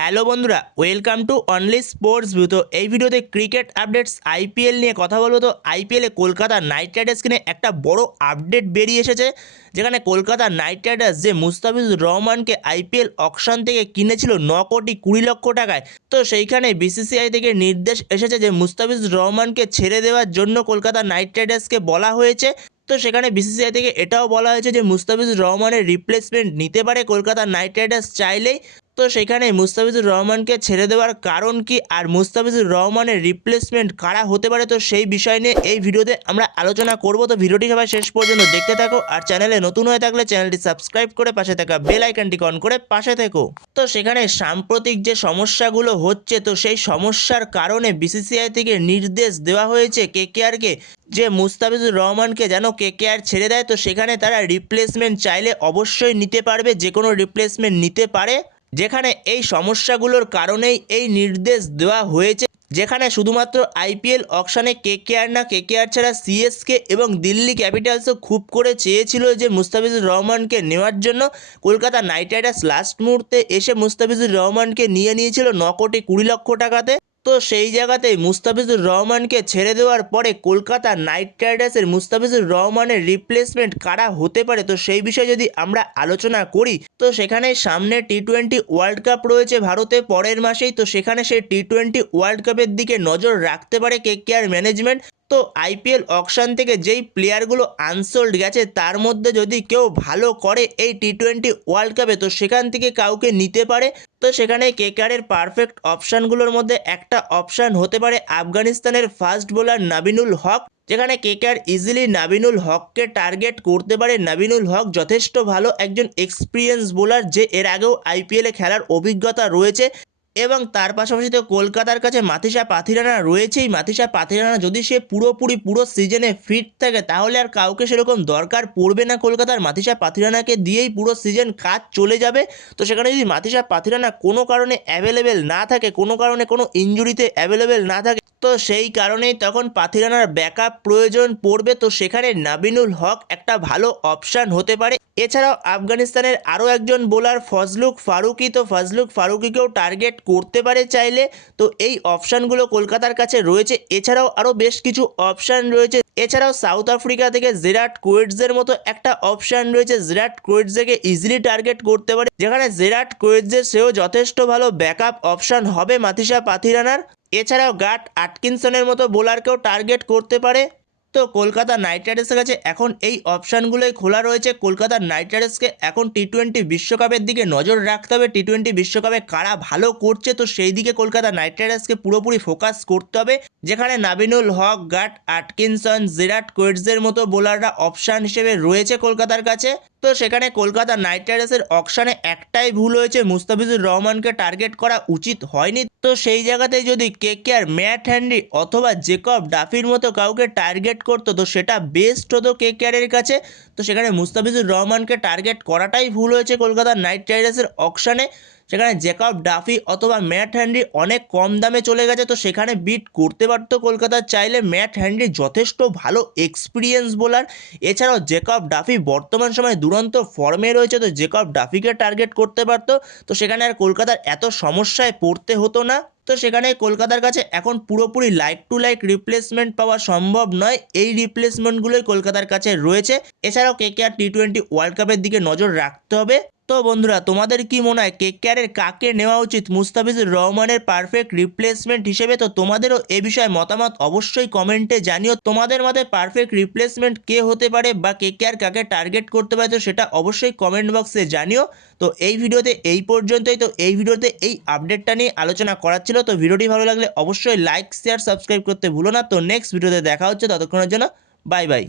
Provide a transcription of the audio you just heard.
Hello বন্ধুরা welcome to only sports view তো এই ভিডিওতে ক্রিকেট আপডেটস আইপিএল নিয়ে কথা বলব। তো আইপিএলে কলকাতা নাইট রাইডার্স কিনে একটা বড় আপডেট বেরিয়ে এসেছে, যেখানে কলকাতা নাইট রাইডার্স যে মুস্তাফিজুর রহমানকে আইপিএল অকশন থেকে কিনেছিল ন কোটি কুড়ি লক্ষ টাকায়, তো সেইখানে বিসিসিআই থেকে নির্দেশ এসেছে যে মুস্তাফিজুর রহমানকে ছেড়ে দেওয়ার জন্য কলকাতা নাইট রাইডার্সকে বলা হয়েছে। তো সেখানে বিসিসিআই থেকে এটাও বলা হয়েছে যে মুস্তাফিজুর রহমানের রিপ্লেসমেন্ট নিতে পারে কলকাতা নাইট রাইডার্স চাইলেই। তো সেখানে মুস্তাফিজুর রহমানকে ছেড়ে দেওয়ার কারণ কি আর মুস্তাফিজুর রহমানের রিপ্লেসমেন্ট কারা হতে পারে তো সেই বিষয় নিয়ে এই ভিডিওতে আমরা আলোচনা করব। তো ভিডিওটি সবাই শেষ পর্যন্ত দেখতে থাকো আর চ্যানেলে নতুন হয়ে থাকলে চ্যানেলটি সাবস্ক্রাইব করে পাশে থাকা বেল আইকনটি অন করে পাশে থেকো। তো সেখানে সাম্প্রতিক যে সমস্যাগুলো হচ্ছে তো সেই সমস্যার কারণে বিসিসিআই থেকে নির্দেশ দেওয়া হয়েছে কে কে যে মুস্তাফিজুর রহমানকে যেন কে কে আর ছেড়ে দেয়। তো সেখানে তারা রিপ্লেসমেন্ট চাইলে অবশ্যই নিতে পারবে যে কোনো রিপ্লেসমেন্ট নিতে পারে। যেখানে এই সমস্যাগুলোর কারণেই এই নির্দেশ দেওয়া হয়েছে, যেখানে শুধুমাত্র আইপিএল অকশানে কেকেআর না, কেকেআর ছাড়া সিএসকে এবং দিল্লি ক্যাপিটালসও খুব করে চেয়েছিল যে মুস্তাফিজুর রহমানকে নেওয়ার জন্য। কলকাতা নাইট রাইডার্স লাস্ট মুহূর্তে এসে মুস্তাফিজুর রহমানকে নিয়ে নিয়েছিল ন কোটি কুড়ি লক্ষ টাকাতে। তো সেই জায়গাতেই মুস্তাফিজুর রহমানকে ছেড়ে দেওয়ার পরে কলকাতা নাইট রাইডার্সের মুস্তাফিজুর রহমানের রিপ্লেসমেন্ট কারা হতে পারে? তো সেই বিষয়ে যদি আমরা আলোচনা করি, তো সেখানে সামনে টি টোয়েন্টি ওয়ার্ল্ড কাপ রয়েছে ভারতে পরের মাসেই। তো সেখানে সেই টি টোয়েন্টি ওয়ার্ল্ড কাপের দিকে নজর রাখতে পারে কে কে আর ম্যানেজমেন্ট তো আইপিএল অকশন থেকে যেই প্লেয়ারগুলো আনসোল্ড গেছে, তার মধ্যে যদি কেউ ভালো করে এই টি টোয়েন্টি ওয়ার্ল্ড কাপে, তো সেখান থেকে কাউকে নিতে পারে। তো সেখানে কেকারের পারফেক্ট অপশানগুলোর মধ্যে একটা অপশান হতে পারে আফগানিস্তানের ফাস্ট বোলার নাবিনুল হক, যেখানে কেকার ইজিলি নাবিনুল হককে টার্গেট করতে পারে। নাবিনুল হক যথেষ্ট ভালো একজন এক্সপিরিয়েন্স বোলার যে এর আগেও আইপিএলে খেলার অভিজ্ঞতা রয়েছে। এবং তার পাশাপাশি তো কলকাতার কাছে মাথিসা পাথিরানা রয়েছেই। মাথিসা পাথিরানা যদি সে পুরোপুরি পুরো সিজনে ফিট থাকে, তাহলে আর কাউকে সেরকম দরকার পড়বে না কলকাতার মাথিসা পাথিরানাকে দিয়েই পুরো সিজন কাজ চলে যাবে। তো সেখানে যদি মাথিসা পাথিরানা কোনো কারণে অ্যাভেলেবেল না থাকে, কোনো কারণে কোনো ইঞ্জুরিতে অ্যাভেলেবেল না থাকে তো সেই কারণেই তখন পাথিরানার ব্যাকআপ প্রয়োজন পড়বে। তো সেখানে নাবিনুল হক একটা ভালো অপশান হতে পারে। এছাড়াও আফগানিস্তানের আরও একজন বোলার ফজলুক ফারুকি। তো ফজলুক ফারুকিকেও টার্গেট করতে পারে চাইলে। তো এই অপশানগুলো কলকাতার কাছে রয়েছে। এছাড়াও আরও বেশ কিছু অপশান রয়েছে। এছাড়াও সাউথ আফ্রিকা থেকে জেরাট কোয়েটসের মতো একটা অপশান রয়েছে। জেরাট কোয়েটসকে ইজিলি টার্গেট করতে পারে। যেখানে জেরাট কোয়েটসের সেও যথেষ্ট ভালো ব্যাকআপ অপশান হবে মাথিসা পাথিরানার। এছাড়াও গাট আটকিনসনের মতো বোলারকেও টার্গেট করতে পারে। তো কলকাতা নাইট রাইডার্সের কাছে এখন এই অপশানগুলোই খোলা রয়েছে। কলকাতা নাইট রাইডার্সকে এখন টি টোয়েন্টি বিশ্বকাপের দিকে নজর রাখতে হবে। টি টোয়েন্টি বিশ্বকাপে কারা ভালো করছে, তো সেই দিকে কলকাতা নাইট রাইডার্সকে পুরোপুরি ফোকাস করতে হবে। যেখানে নাবিনুল হক গাট আটকিনসন, জিরাট কোয়েটসের মতো বোলাররা অপশান হিসেবে রয়েছে কলকাতার কাছে। তো সেখানে কলকাতা নাইট রাইডার্সের অপশানে একটাই ভুল হয়েছে, মুস্তাফিজুর রহমানকে টার্গেট করা উচিত হয়নি। তো সেই জায়গাতে যদি কে আর ম্যাট হ্যান্ডি অথবা জেকব ডাফির মতো কাউকে টার্গেট করতো, তো সেটা বেস্ট হতো কে কেয়ারের কাছে। তো সেখানে মুস্তাফিজুর রহমানকে টার্গেট করাটাই ভুল হয়েছে কলকাতা নাইট রাইডার্সের অকশানে। সেখানে জেকব ডাফি অথবা ম্যাট হ্যান্ডি অনেক কম দামে চলে গেছে, তো সেখানে বিট করতে পারতো কলকাতার চাইলে ম্যাট হ্যান্ডি যথেষ্ট ভালো এক্সপিরিয়েন্স বোলার। এছাড়াও জেকব ডাফি বর্তমান সময়ে দুরন্ত ফর্মে রয়েছে, তো জেকব ডাফিকে টার্গেট করতে পারতো। তো সেখানে আর কলকাতার এত সমস্যায় পড়তে হতো না। তো সেখানে কলকাতার কাছে এখন পুরোপুরি লাইক টু লাইক রিপ্লেসমেন্ট পাওয়া সম্ভব নয়। এই রিপ্লেসমেন্টগুলোই কলকাতার কাছে রয়েছে। এছাড়াও কে কে আর টি টোয়েন্টি ওয়ার্ল্ড কাপের দিকে নজর রাখতে হবে। তো বন্ধুরা, তোমাদের কি মনে হয় কেকেআরের কাকে নেওয়া উচিত? মুস্তাফিজুর রহমানের পারফেক্ট রিপ্লেসমেন্ট হিসেবে তো তোমাদেরও এ বিষয়ে মতামত অবশ্যই কমেন্টে জানিও। তোমাদের মতে পারফেক্ট রিপ্লেসমেন্ট কে হতে পারে বা কেকেআর কাকে টার্গেট করতে পারে তো সেটা অবশ্যই কমেন্ট বক্সে জানিও। তো এই ভিডিওতে এই পর্যন্তই। তো এই ভিডিওতে এই আপডেটটা নিয়ে আলোচনা করার ছিল। তো ভিডিওটি ভালো লাগলে অবশ্যই লাইক শেয়ার সাবস্ক্রাইব করতে ভুলো না। তো নেক্সট ভিডিওতে দেখা হচ্ছে। ততক্ষণের জন্য বাই বাই